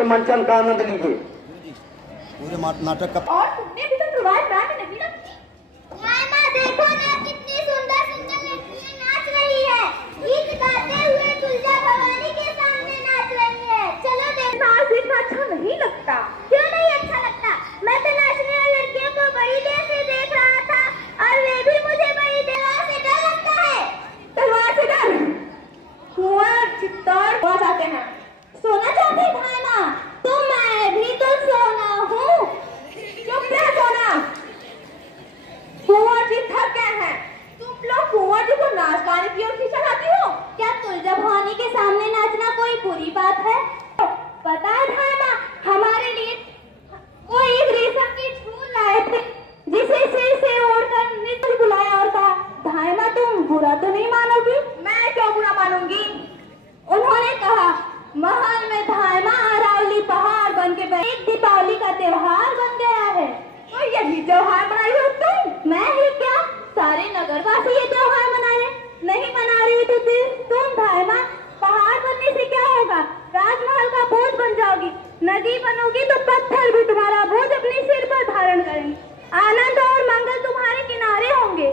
के मंचन का आनंद लीजिए। पूरे नाटक का। और तुमने भी तो तलवार बैग नहीं रखी। मामा देखो ना कितनी सुंदर सुंदर लड़कियां नाच रही है, गीत गाते हुए तुलजा भवानी के सामने नाच रही है। चलो देखो। नाच देखना अच्छा नहीं लगता। क्यों नहीं अच्छा लगता? मैं तो नाचने वाली लड़कियों को बड़ी देर से देख रहा था और वे भी मुझे बड़ी तलवार से डर लगता है। तलवार से डर? कुंवर चित्तौड़ हो जाते हैं। सोना चाहते हैं भाईमा? तो मैं भी तो सोना हूँ। चुप रह सोना। कुंवर जी थक गए हैं। तुम लोग कुंवर जी को नाच गाने की ओर खींचा जाती हो। क्या तुलजा भवानी के सामने नाचना कोई बुरी बात है? पता है भाईमा, हमारे लिए वो एक रेशम की झूल लाए थे जिसे सिर से ओढ़कर नृत्य बुलाया और कहा, भाईमा तुम बुरा तो नहीं मानोगी? मैं क्यों बुरा मानूंगी? उन्होंने कहा, महल में धायमा अरावली पहाड़ बन के एक दीपावली का त्योहार बन गया है। तो यही त्योहार मनाई हो तुम? मैं ही क्या, सारे नगरवासी ये त्योहार मनाए। नहीं मना रही तो तुम धायमा, पहाड़ बनने से क्या होगा? राजमहल का बोझ बन जाओगी। नदी बनोगी तो पत्थर भी तुम्हारा बोझ अपने सिर पर धारण करेंगे। आनंद और मंगल तुम्हारे किनारे होंगे।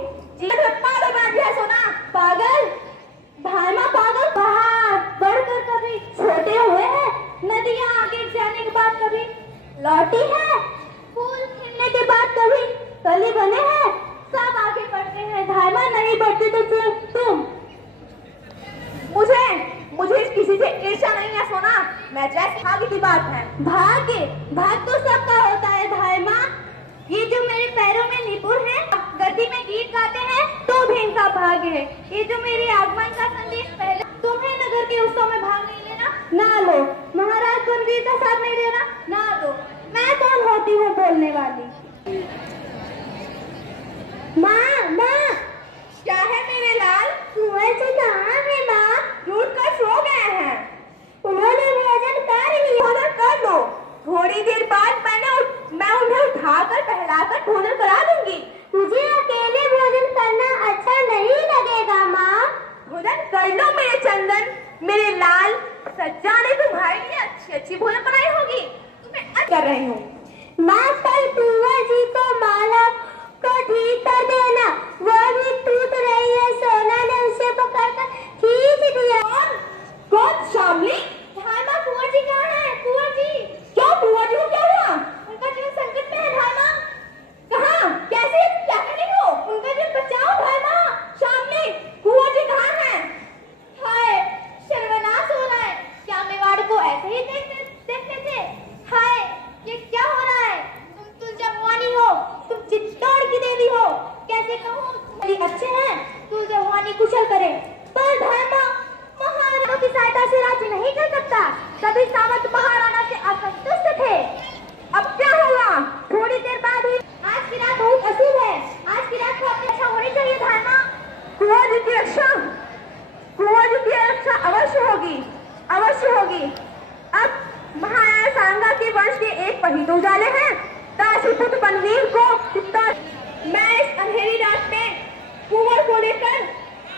पागल बना दिया सोना। पागल? धायमा पागल? पहाड़ बढ़कर कभी छोटे हुए हैं, नदियाँ आगे जाने के बाद कभी लौटी है, फूल खिलने के बाद कभी कली बने हैं, सब आगे बढ़ते हैं। धायमा नहीं बढ़ती तो तुम। मुझे किसी से ईर्ष्या नहीं है सोना। मैं जैसे भाग्य की बात है। भाग तो सबका होता है धायमा। ये जो मेरे पैरों में निपुण है, गति में गीत गाते हैं, तो भी इनका भाग्य है। ये जो मेरे आगमन का संदेश पहले, तुम्हें नगर के उत्सव में भाग नहीं लेना, ना लो। महाराज बनवीर का साथ नहीं देना, ना दो। मैं कौन होती हूँ बोलने वाली? माँ क्या है मेरे लाल? कुंवर जी कहाँ है माँ? टूट कर सो गए हैं। उन्होंने भोजन कर लिया। भोजन कर लो। थोड़ी देर बाद मैं उन्हें उठाकर पहलाकर भोजन करा दूंगी। मुझे अकेले भोजन करना अच्छा नहीं लगेगा माँ। भोजन कर लो मेरे चंदन, मेरे लाल। सज्जा ने तुम्हारे लिए अच्छी भोजन बनाई होगी। तुम्हें कर रही हूँ। माँ कल कुंवर जी को माला को ठीक कर देना, वो भी टूट रही है। सोना ने उसे पकड़कर खींच दिया। कौन? शामली? धायमा कुंवर जी कहाँ है? कुंवर जी? क्यों कुंवर जी को क्या हुआ? उनका जीवन संकट में है धायमा। कहाँ? कैसे? क्या कर रही हो? उनका जीवन बचाओ धायमा। शामली, कुंवर जी कहाँ हैं? हाय, सर्वनाश हो रहा है। क्या मेवाड़ को ऐसे ही देखते थे? हाय, ये क्या हो रहा है? तुम तुलजा भवानी हो, तुम चित्तौड़ की देवी हो। कैसे कहूँ? अच्छे हैं, तुलजा भवानी कुशल करे, पर धायमा महाराणा की सहायता से राज्य नहीं कर सकता। सभी सावंत महाराणा से असंतुष्ट थे। अब क्या होगा? थोड़ी देर बाद ही। आज की रात बहुत अशुभ है। आज की रात को अपनी रक्षा होनी चाहिए धायमा। कुंवर जी की रक्षा? कुंवर जी की रक्षा अवश्य होगी, अवश्य होगी। अब महाराणा सांगा के वंश के एक पहित उजाले हैं। दासीपुत्र बनवीर को मैं इस अंधेरी रात में कुंवर को लेकर,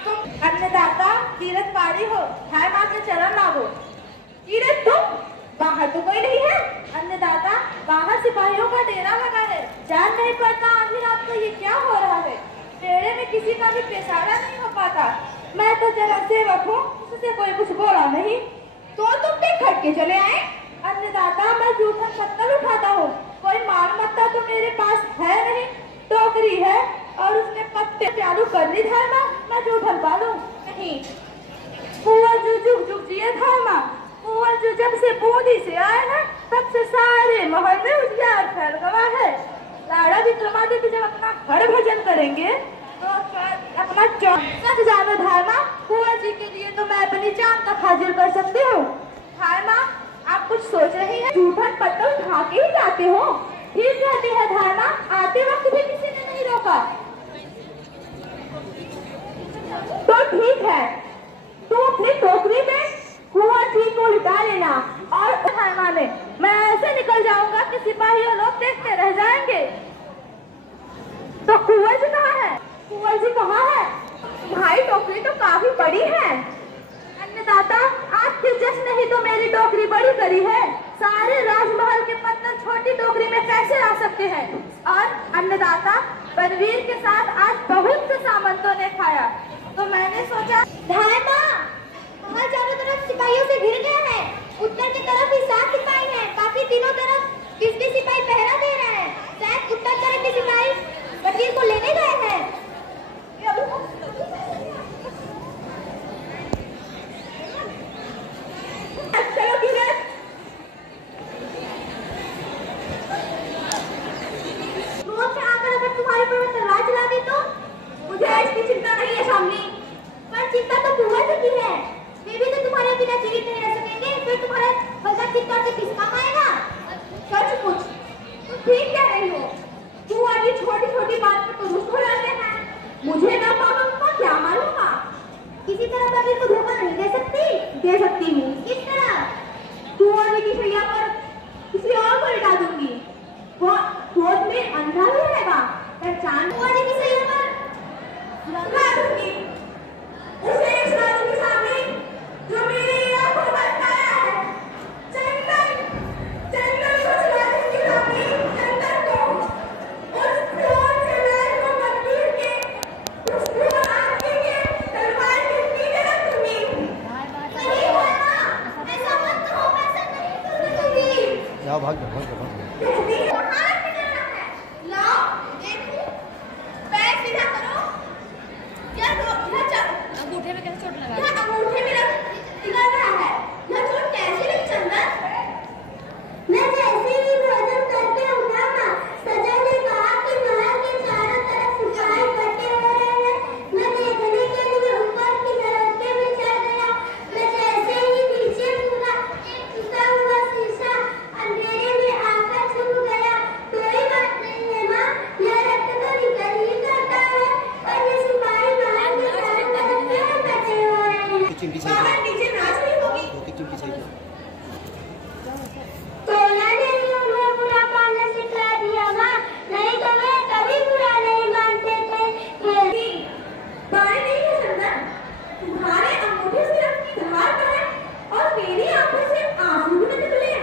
तुम अन्नदाता तीरथकारी हो, धायमा के चरण मांगो। तीरथ तुम? बाहर तो कोई नहीं है। अन्नदाता बाहर सिपाहियों का डेरा लगा है। जान नहीं पड़ता आधी रात को ये क्या हो रहा है। डेरे में किसी का भी पेशारा नहीं हो पाता। मैं तो जरा सेवक हूँ, उससे कोई कुछ बोला नहीं। तो तुम पे खट के चले आए? अन्नदाता मैं जूठन पत्तल उठाता हूँ। कोई माल मत्ता तो मेरे पास है नहीं। टोकरी है और उसमें पत्ते चालू कर दी धायमा, मैं जूठन पालू नहीं। कुंवर जी जुग जिए धायमा। कुंवर जी जब से बूंदी से आए हैं, तब से सारे महल में उजियार फैल गया है। लाड़ा विक्रमादित्य जब अपना घर भजन करेंगे तो अपना सच जावे धायमा। कुंवर जी के लिए तो मैं अपनी जान तक हाजिर कर सकती हूँ। धायमा, आप कुछ सोच रही हैं? जूठन पत्तल उठा के ही जाते हो। ठीक कहती है धायमा, आते वक्त भी किसी ने नहीं रोका। तो ठीक है, तुम अपनी टोकरी में कुंवर जी को लिटा लेना और धायमा में मैं ऐसे निकल जाऊंगा कि सिपाहियों लोग देखते रह जाएंगे। तो कुंवर जी कहाँ है? कुंवर जी कहाँ है? तुम्हारी टोकरी तो काफी बड़ी है। अन्नदाता, आपके जश्न ही तो मेरी टोकरी बड़ी करी है। सारे राजमहल के पत्थर छोटी टोकरी में कैसे आ सकते हैं? और अन्नदाता बनवीर के साथ आज बहुत से सामंतों ने खाया, तो मैंने सोचा धारणा महल चारों तरफ सिपाहियों से घिर गया है। उत्तर की तरफ भी 7 सिपाही हैं, बाकी तीनों तरफ 20 सिपाही पहरा दे रहे हैं। शायद उत्तर तरफ के सिपाही बनवीर को लेने गए हैं। चलो किधर? क्रोध में आकर अगर तुम्हारे पर मैं तलवार चला दी तो? मुझे इसकी चिंता नहीं है शामली। पर चिंता तो बुआ से की है। वे भी तो तुम्हारे बिना जीवित नहीं रह सकेंगे। फिर तुम्हारा बलदार चित्तौड़ से किस काम आएगा? सच पूछ, तुम ठीक कह रही हो। तू आज ये छोटी छोटी बात पर तो रुष्ट हो जाते हैं। मुझे ना मालूम तो क्या मालूम? किसी तरह बनवीर को धोखा नहीं दे सकती? दे सकती हूँ। किस तरह? कुंवर की शैया पर किसी और को लिटा दूंगी। वो क्रोध में अंधा ही रहेगा, पर चांद कुंवर की सैया पर लगा दूंगी। उसे इस साधु के सामने जो मेरी आंखों पर छाया है। चंदन, चंदन को चला दूंगी सामने, चंदन को। उस क्रोध से मैं को बनवीर के, उस क्रोध आदमी के तलवार के नीचे रख दूंगी। नहीं होगा। ऐसा मत करो, ऐसा नहीं करने दूंगी। जाओ भाग जाओ, भाग जाओ, भाग जाओ। कहाँ से करना है? लाओ, देखो। पैर सीधा करो। क्या करो? इधर चलो। अंगूठे में कैसे चोट लगा? यह अंगूठे में निकल रहा है। यह चोट कैसे लगी चंदन? मैं जैसे ही भोजन करके उठा ना, सजा ने कहा कि महल के चारों तरफ सिपाही इकट्ठे हो रहे हैं। मैं देखने के लिए ऊपर की धरती में चढ़ गया। मैं जैसे ही नीचे कूदा, एक टूटा हुआ शीशा अंधेरे में आकर छुप गया। कोई बात नहीं है माँ, यह रक्त तो निकल ही करता है, पर ये सिपाही महल के चारों तरफ क्यों इकट्ठे हो रहे हैं? चिमटी सही बाहर नीचे नाच रही होगी। दो चिमटी सही तोला ने ही उन्हें बुरा मानना सिखला दिया माँ, नहीं तो वे कभी बुरा नहीं मानते थे। बाएं नहीं है चंदन, तुम्हारे अंगूठे से रक्त की धार बहे और मेरी आंखों से आंसू भी निकले।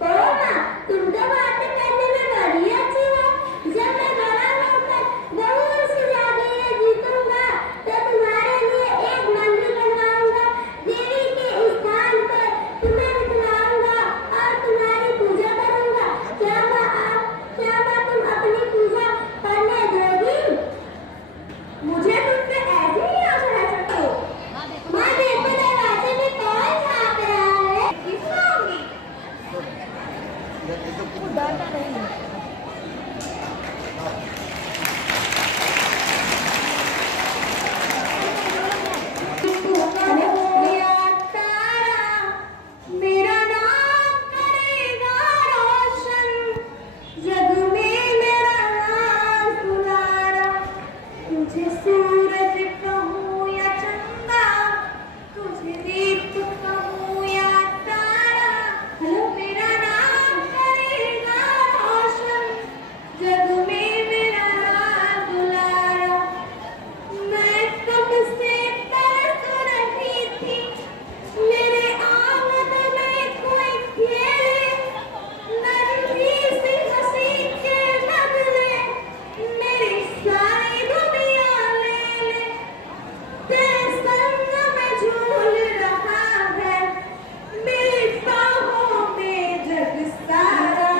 पढ़ो ना, तुम तो बातें करने में बड़ी अच्छी हो। जब मैं बड़ा होकर बहुत से ज्यादा ये जीतूंगा, तो तुम्हारे लिए एक मंदिर बनवाऊंगा। देवी के स्थान पर तुम्हें बिठाऊंगा और तुम्हारी पूजा करूंगा। क्या माँ तुम अपनी पूजा करने दोगी? मुझे तुमसे ऐसी ही आशा है चंदू। माँ देखो दरवाजे में कौन झाँक रहा है? किसको होगी? मेरा नाम करेगा रोशन, जग में मेरा नाम दुलारा। तुझे सूरज कहूँ या चंदा, तुझे दीप कहूँ या तारा, मेरा नाम करेगा रोशन, जग में मेरा नाम दुलारा। मैं कब से तरस रही थी, मेरे आंगन में कोई खेले। नन्ही सी हंसी के बदले मेरी सारी दुनिया ले ले। तेरे संग में झूल रहा है, मेरी बाहों में जग सारा।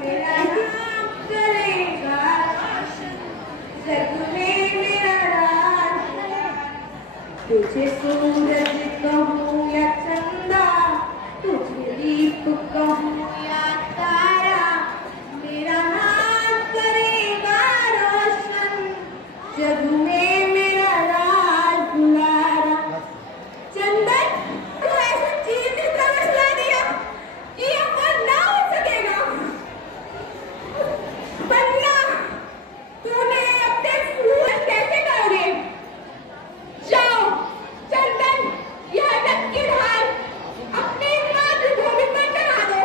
मेरा नाम करेगा रोशन, जग में मेरा राज। तुझे सूरज कहूँ या चंदा, तुझे दीप कहूँ या तारा, मेरा नाम करेगा रोशन, जग में मेरा राज दुलारा। चंदन, तू ऐसा चीज ने प्रवेश ला दिया कि अब वो ना हो सकेगा। बन्ना, तूने अपने फूल कैसे करोगे? जाओ चंदन, यह रक्त की धार अपनी मातृभूमि पर चढ़ा दो।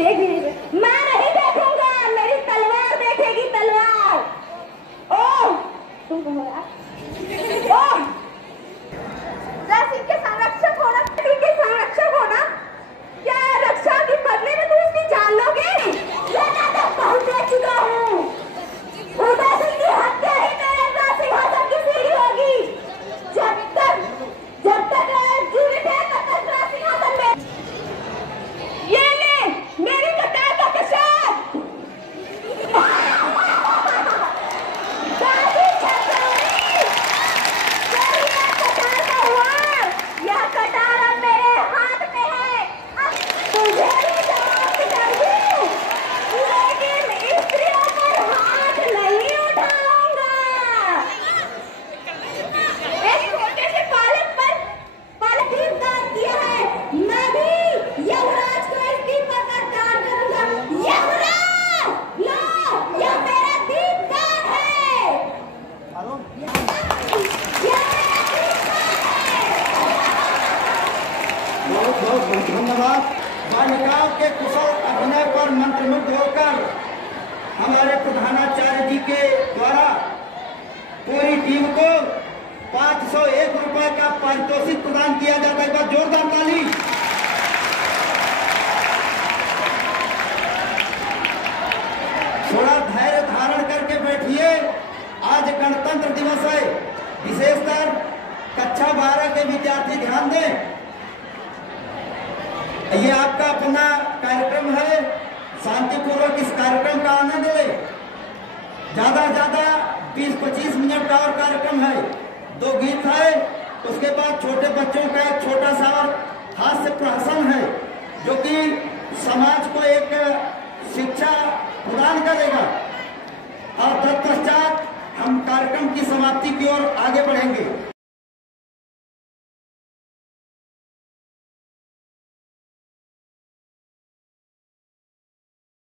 देख लीजिए। मैं नहीं देखूंगा, मेरी तलवार देखेगी, तलवार। ओह तुम कहो यार। ओह के संरक्षक होना, के संरक्षक होना, क्या रक्षा के बदले में तुम उसकी जान लोगे? मैं तो बहुत देख चुका हूँ। उदय सिंह की हत्या ही मेरे सिंहासन की सीढ़ी होगी। जब तक जीवित है तब तक सिंहासन में। ये ले मेरी कटार का कशाद। यह कटार अब मेरे हाथ में है। अब तुझे भी जवाब दूं, लेकिन स्त्रियों पर हाथ नहीं उठाऊंगा। एक छोटे से बालक पर दान किया है, मैं भी यमराज को इस्तीफा का दान करूंगा। यमराज लो, यह मेरा दीपदान है। बहुत बहुत धन्यवाद। बालिकाओं के कुशल अभिनय पर मंत्रमुग्ध होकर हमारे प्रधानाचार्य जी के द्वारा पूरी टीम को 501 रुपए का पारितोषिक प्रदान किया जाता है। एक बार जोरदार ताली। थोड़ा धैर्य धारण करके बैठिए। आज गणतंत्र दिवस है। विशेषकर कक्षा 12 के विद्यार्थी ध्यान दें। ये आपका अपना कार्यक्रम है, शांतिपूर्वक इस कार्यक्रम का आनंद ले। ज्यादा से ज्यादा 20-25 मिनट का और कार्यक्रम है। 2 गीत है, उसके बाद छोटे बच्चों का एक छोटा सा हास्य प्रहसन है, जो कि समाज को एक शिक्षा प्रदान करेगा। और तत्पश्चात हम कार्यक्रम की समाप्ति की ओर आगे बढ़ेंगे।